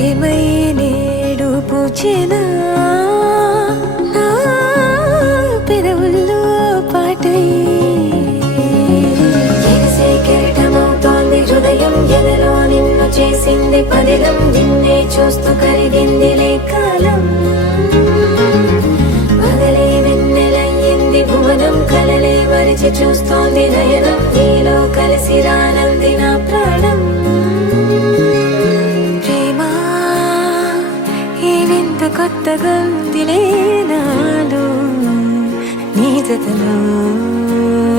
ఏమై నేడు పూచెనా నా పెదవుల్లో పాటై ఎగసే కెరటమవుతోంది హృదయం ఎదలో నిన్ను చేసింది పదిలం నిన్నే చూస్తూ కరిగిందిలే కాలం పగలే వెన్నెలయ్యింది భువనం కలలే మరిచి చూస్తోంది నయనం నీలో కలిసి రానంది నా ప్రాణం ప్రేమా ఈ వింత కొత్తగా ఉందిలే నాలో నీ జతలో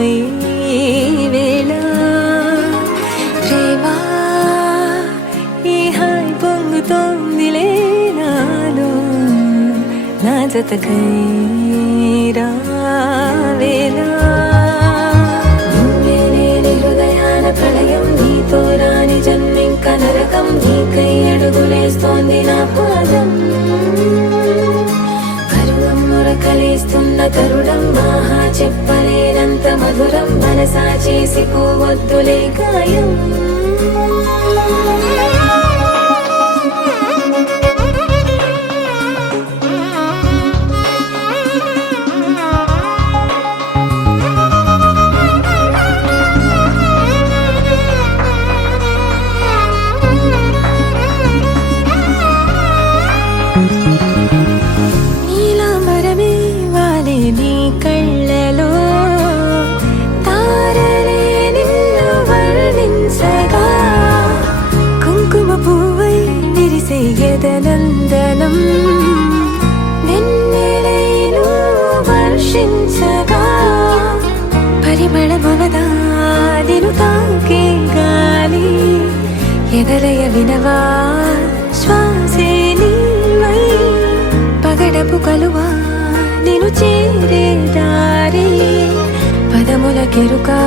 ఈ వేళ ప్రేమా ఈ హాయి పొంగుతోందిలే నాలో నా జతకై రావేలా నువ్వే లేని హృదయాన ప్రళయం నీతో రాని జన్మింక నరకం నీకై అడుగులేస్తోంది నా పాదం పరువం మురకలేస్తున్న తరుణం ఆహా చెప్పలేనంత మధురం మనసా చేసి పోవద్దులే గాయం నీలాంబరమే వాలే నీ కళ్ళలో తారలే నిన్ను వర్ణించగా కుంకుమ పువ్వై విరిసే ఎదనందనం వెన్నెలైను వర్షించగా పరిమళమవదా నిన్ను తాకే గాలి ఎదలయ వినవా శ్వాసే నీవై పగడపు కలువా నిన్ను చేరే దారి పదముల కెరుకా